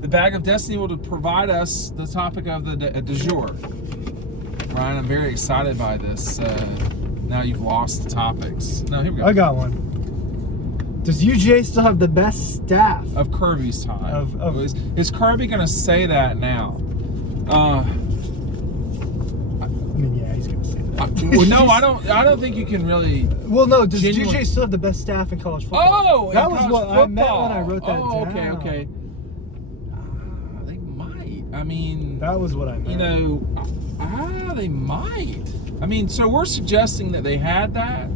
the Bag of Destiny will provide us the topic of the du jour. Ryan, I'm very excited by this. Now you've lost the topics. No, here we go. I got one. Does UGA still have the best staff of Kirby's time? Is Kirby going to say that now? I mean, yeah, he's going to say that. Well, no, I don't think you can really. Well, no. Does UGA still have the best staff in college football? Oh, that was what I meant when I wrote that down. Oh, okay. They might. I mean, that was what I meant. You know, they might. I mean, so we're suggesting that they had that.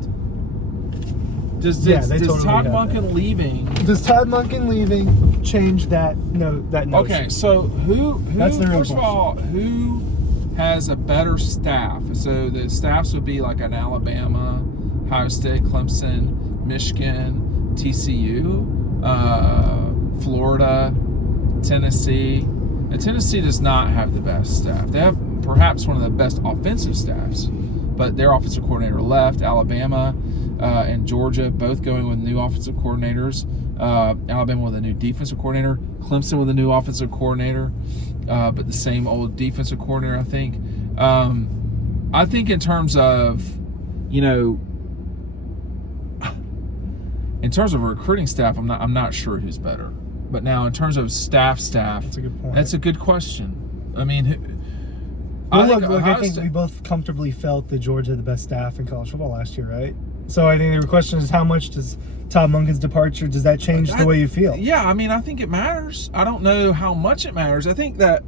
Does Todd Monken leaving? Does Todd Monken leaving change that? That notion. Okay, so who? That's the real first question. of all, who has a better staff? So the staffs would be like an Alabama, Ohio State, Clemson, Michigan, TCU, Florida, Tennessee. And Tennessee does not have the best staff. They have perhaps one of the best offensive staffs, but their offensive coordinator left. Alabama and Georgia both going with new offensive coordinators. Alabama with a new defensive coordinator. Clemson with a new offensive coordinator, but the same old defensive coordinator, I think. I think in terms of, in terms of recruiting staff, I'm not sure who's better. But now in terms of staff, that's a good point. That's a good question. I mean, I think we both comfortably felt that Georgia had the best staff in college football last year, right? So I think the question is, how much does Todd Monken's departure, does that change the way you feel? Yeah, I mean, I think it matters. I don't know how much it matters. I think that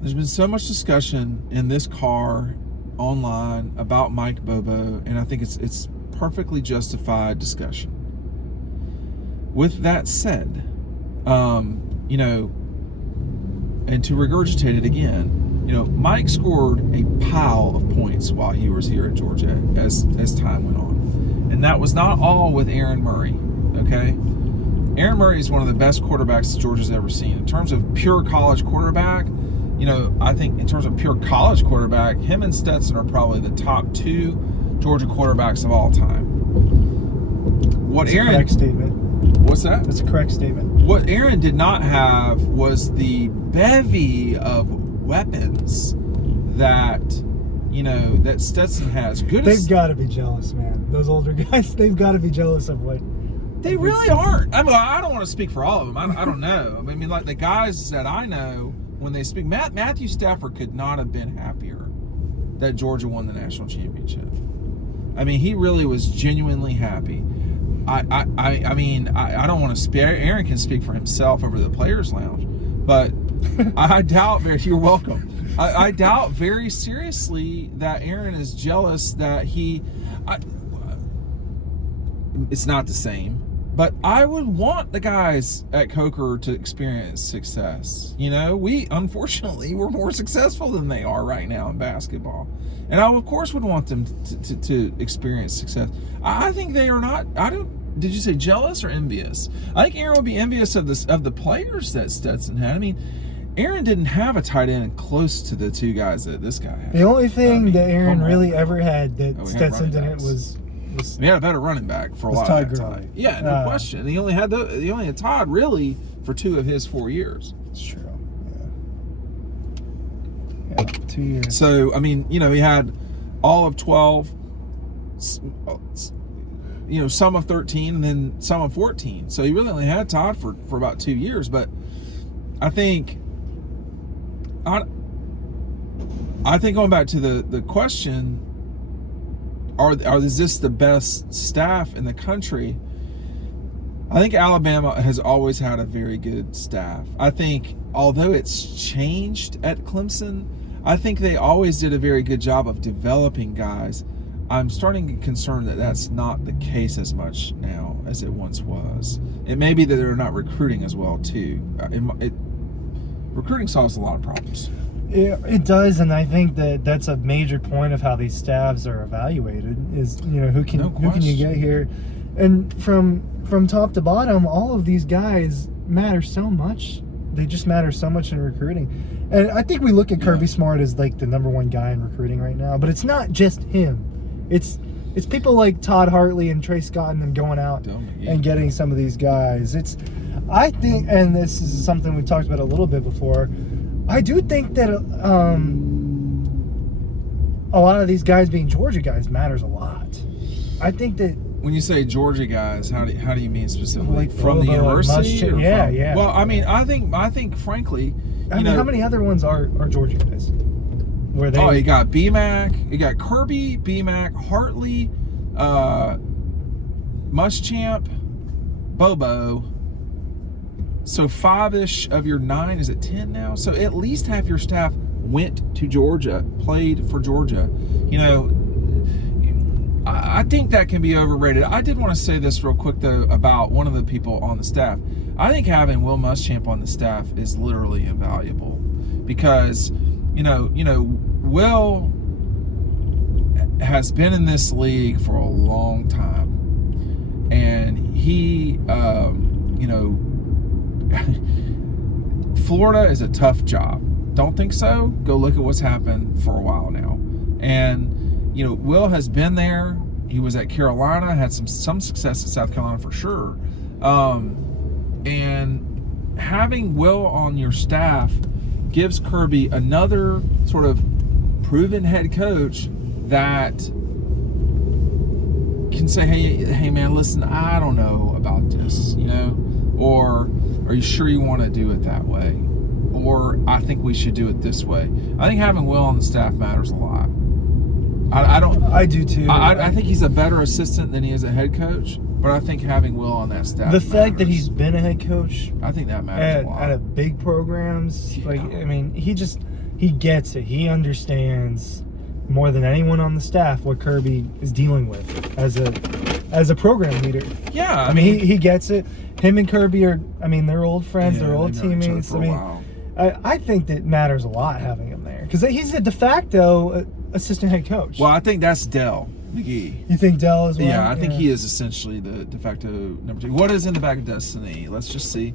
there's been so much discussion in this car, online, about Mike Bobo, and I think it's perfectly justified discussion. With that said, and to regurgitate it again, Mike scored a pile of points while he was here at Georgia as time went on. And that was not all with Aaron Murray, okay? Aaron Murray is one of the best quarterbacks that Georgia's ever seen. In terms of pure college quarterback, I think in terms of pure college quarterback, him and Stetson are probably the top two Georgia quarterbacks of all time. That's a correct statement. What's that? That's a correct statement. What Aaron did not have was the bevy of weapons that that Stetson has. They've got to be jealous, man. Those older guys, they've got to be jealous of what they really aren't. I mean, I don't want to speak for all of them. I don't know. I mean, like the guys that I know, when they speak, Matthew Stafford could not have been happier that Georgia won the national championship. I mean, he really was genuinely happy. I mean, I don't want to speak. Aaron can speak for himself over the Players Lounge, but I doubt you're welcome. I doubt very seriously that Aaron is jealous that it's not the same, but I would want the guys at Coker to experience success. We unfortunately we're more successful than they are right now in basketball, and I of course would want them to experience success. I think they are not. Did you say jealous or envious? I think Aaron would be envious of the players that Stetson had. I mean, Aaron didn't have a tight end close to the two guys that this guy had. The only thing that Aaron really ever had that Stetson didn't was he had a better running back for a lot of that time. Yeah, no question. And he only had Todd really for 2 of his 4 years. It's true. Yeah, 2 years. So I mean, he had all of 12. Some of 13 and then some of 14. So he really only had Todd for about 2 years. But I think going back to the question, is this the best staff in the country? I think Alabama has always had a very good staff. I think although it's changed at Clemson, I think they always did a very good job of developing guys. I'm starting to get concerned that that's not the case as much now as it once was. It may be that they're not recruiting as well too. Recruiting solves a lot of problems. It does, and I think that's a major point of how these staffs are evaluated. Is who can you get here, and from top to bottom, all of these guys matter so much. They just matter so much in recruiting, and I think we look at Kirby Smart as like the number one guy in recruiting right now. But it's not just him. It's people like Todd Hartley and Trey Scott and them going out and getting some of these guys. I think, and this is something we talked about a little bit before, I do think that a lot of these guys being Georgia guys matters a lot. I think that when you say Georgia guys, how do you mean specifically? Like from the university? Or yeah, from, yeah. Well, I mean, I think frankly, I mean, how many other ones are Georgia guys? Where they? Oh, you got BMAC, you got Kirby, BMAC, Hartley, Muschamp, Bobo. So 5-ish of your 9, is it 10 now? So at least half your staff went to Georgia, played for Georgia. You know, I think that can be overrated. I did want to say this real quick though about one of the people on the staff. I think having Will Muschamp on the staff is literally invaluable because, you know, Will has been in this league for a long time, and he, you know, Florida is a tough job. Don't think so? Go look at what's happened for a while now. And, you know, Will has been there. He was at Carolina, had some success at South Carolina for sure. And having Will on your staff gives Kirby another sort of proven head coach that can say, hey man, listen, I don't know about this, you know, or are you sure you want to do it that way? Or I think we should do it this way. I think having Will on the staff matters a lot. I do too. I think he's a better assistant than he is a head coach, but I think having Will on that staff, the fact that he's been a head coach, I think that matters a lot. At big programs, Yeah. like, I mean, he gets it. He understands more than anyone on the staff what Kirby is dealing with as a program leader. Yeah, I mean, he gets it. Him and Kirby are, I mean, they're old friends, Yeah, they're old they've known each other teammates. for I a mean, while. I think that matters a lot having him there because he's a de facto assistant head coach. Well, I think that's Dell McGee. You think Dell as well? Yeah, I think he is essentially the de facto number 2. What is in the bag of destiny? Let's just see.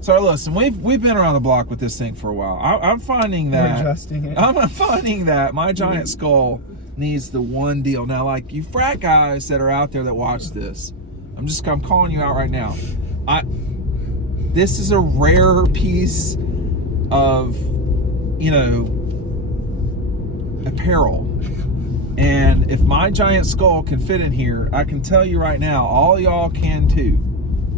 So listen, we've been around the block with this thing for a while. I'm finding that We're adjusting it. I'm finding that my giant skull needs the one deal. Now, like you frat guys that are out there that watch this, I'm calling you out right now. This is a rare piece of, you know, apparel. And if my giant skull can fit in here, I can tell you right now, all y'all can too.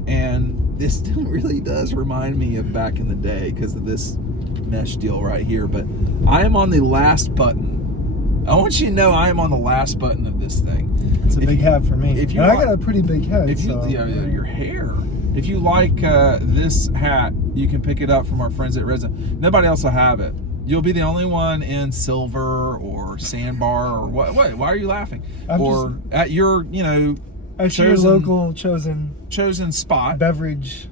And this really does remind me of back in the day because of this mesh deal right here. But I am on the last button. I want you to know I am on the last button of this thing. It's a big hat for me. And I got a pretty big head. Your hair. If you like this hat, you can pick it up from our friends at Red Zone. Nobody else will have it. You'll be the only one in silver or sandbar or what? Why are you laughing? At your, you know, at your local chosen spot, beverage.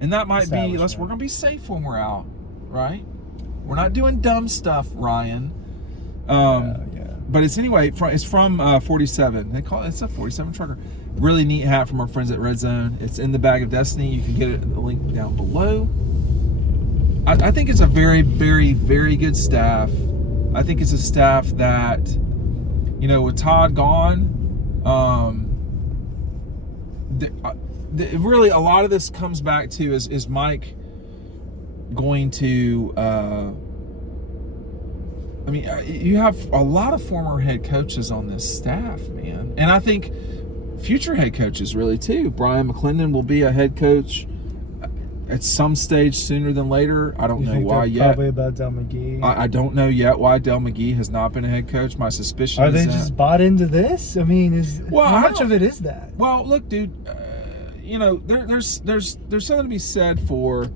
And that might be. We're gonna be safe when we're out, right? We're not doing dumb stuff, Ryan. But it's anyway. It's from 47. They call it. It's a 47 trucker. Really neat hat from our friends at Red Zone. It's in the bag of destiny. You can get it. The link down below. I think it's a very, very, very good staff. I think it's a staff that, you know, with Todd gone, really a lot of this comes back to is Mike going to, I mean, you have a lot of former head coaches on this staff, man. And I think future head coaches really too. Brian McClendon will be a head coach at some stage sooner than later. I don't know why yet. Probably about Del McGee. I don't know yet why Del McGee has not been a head coach. My suspicion is they just bought into this? I mean, how much of it is that? Well, look, dude. You know, there's something to be said for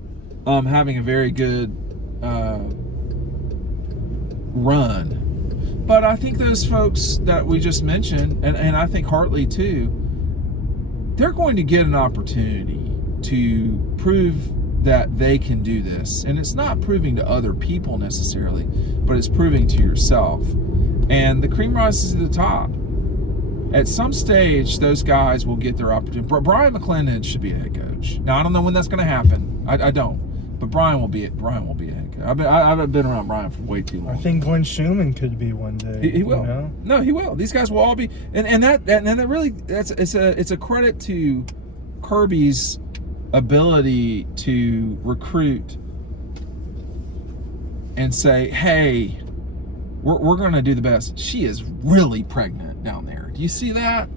having a very good run, but I think those folks that we just mentioned, and I think Hartley too, they're going to get an opportunity to prove that they can do this. And it's not proving to other people necessarily, but it's proving to yourself. And the cream rises to the top. At some stage, those guys will get their opportunity. Brian McClendon should be a head coach. Now, I don't know when that's going to happen. I don't. But Brian will be a head coach. I've been around Brian for way too long. I think Glenn Schumann could be one day. He will. You know? No, he will. These guys will all be. And that really, it's a credit to Kirby's ability to recruit and say, hey, we're going to do the best. She is really pregnant down there. Do you see that?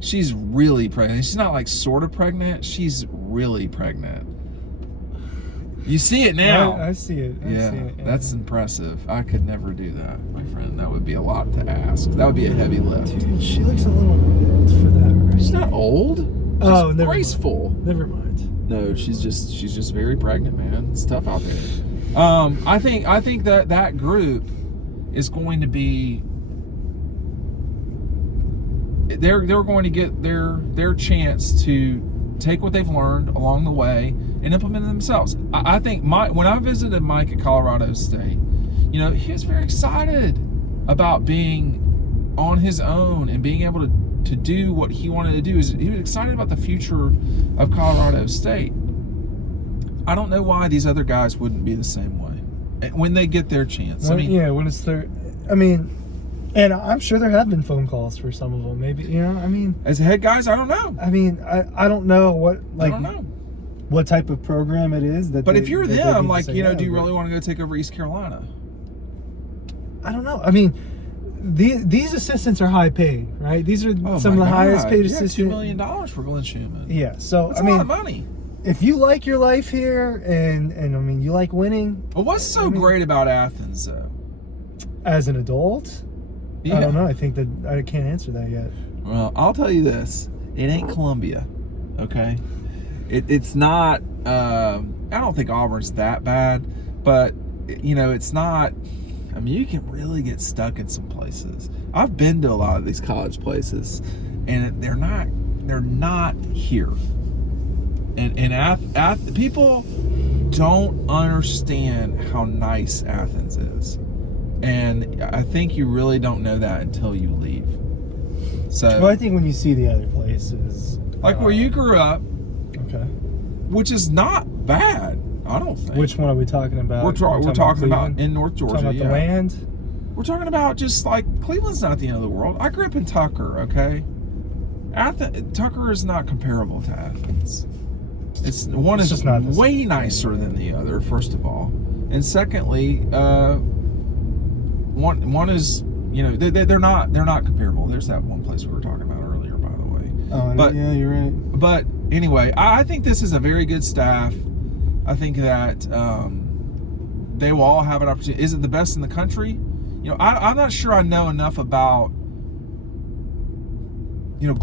She's really pregnant. She's not like sort of pregnant. She's really pregnant. You see it now. I see it. I see it, yeah. That's impressive. I could never do that, my friend. That would be a lot to ask. That would be a heavy lift. Dude, she looks a little old for that, right? She's not old. Oh, never graceful. Mind. Never mind. No, she's just very pregnant, man. It's tough out there. I think that group is going to be. They're going to get their chance to take what they've learned along the way and implement it themselves. I think when I visited Mike at Colorado State, you know, he was very excited about being on his own and being able to do what he wanted to do. He was excited about the future of Colorado State. I don't know why these other guys wouldn't be the same way when they get their chance. When it's their, and I'm sure there have been phone calls for some of them. Maybe, as head guys, I don't know. I don't know what, I don't know what type of program it is that. But if you're them, do you really want to go take over East Carolina? I don't know. These assistants are high paid, right? These are some of the highest paid assistants. $2 million for Glenn Schumann. Yeah, so that's a lot of money. If you like your life here, and you like winning. Well, what's so great about Athens, though? As an adult, I don't know. I think that I can't answer that yet. Well, I'll tell you this: it ain't Columbia, okay? It's not. I don't think Auburn's that bad, but it's not. You can really get stuck in some places. I've been to a lot of these college places, and they're not here. And people don't understand how nice Athens is, and I think you really don't know that until you leave. So, well, I think when you see the other places, like where you grew up, okay, which is not bad. I don't think. Which one are we talking about? We're talking about in North Georgia. Talking about the land? We're talking about just like Cleveland's not the end of the world. I grew up in Tucker, okay? Tucker is not comparable to Athens. It's just not way nicer than the other, first of all. And secondly, one is, they're not comparable. There's that one place we were talking about earlier, by the way. Oh, but, yeah, you're right. But anyway, I think this is a very good staff. I think that they will all have an opportunity. Is it the best in the country? I'm not sure I know enough about, global